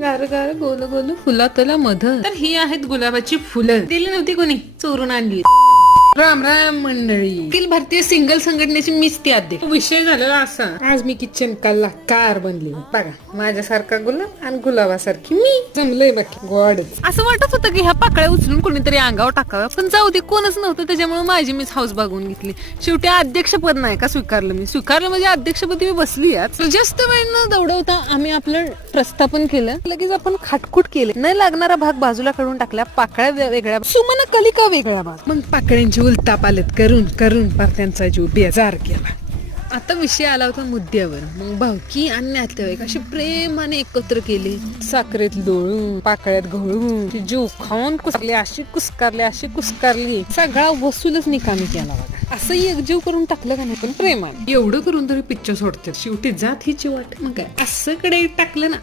गार गार गोल गोल फुलातला मध. तर ही आहेत गुलाबाची फुलं. दिली नव्हती कोणी, चोरून आणली. राम राम मंडळी. अखिल भारतीय सिंगल संघटनेची मीच ती अध्यक्ष. विषय झालेला असा, आज मी किचन कलाकार बनली. बघा, माझ्यासारखा गुलाब आणि गुलाबासारखी मी. जमलंय बाकी गोड. असं वाटत होतं की ह्या पाकळ्या उचलून कोणीतरी अंगावर टाकाव्या, पण जाऊ दे, कोणच नव्हतं. त्याच्यामुळे माझी मीच हाऊस भागवून घेतली. शेवटी अध्यक्षपद नाही का स्वीकारलं मी. स्वीकारलं म्हणजे अध्यक्षपदी मी बसली. आज जास्त वेळ न दौडवता आम्ही आपलं प्रस्थापन केलं. लगेच आपण खाटखुट केले. न लागणारा भाग बाजूला काढून टाकला. पाकळ्या वेगळ्या, सुमन कलिका वेगळ्या भाग. मग पाकळ्यांची उलतापालत करून करून पार त्यांचा जीव बेजार केला. आता विषय आला होता मुद्द्यावर. मग भावकी आणि नातेवाईक अशी प्रेमाने एकत्र केले. साखरेत लोळून, पाकळ्यात घोळून, जीव खाऊन कुसकारले, अशी कुसकारली. सगळा वसूलच निकामी केला बघा. असंही एक जीव करून टाकलं का नाही, पण प्रेमाने. एवढं करून तरी पिच्च सोडते. शेवटी जात हिची वाट. मग काय असं कडे टाकलं ना.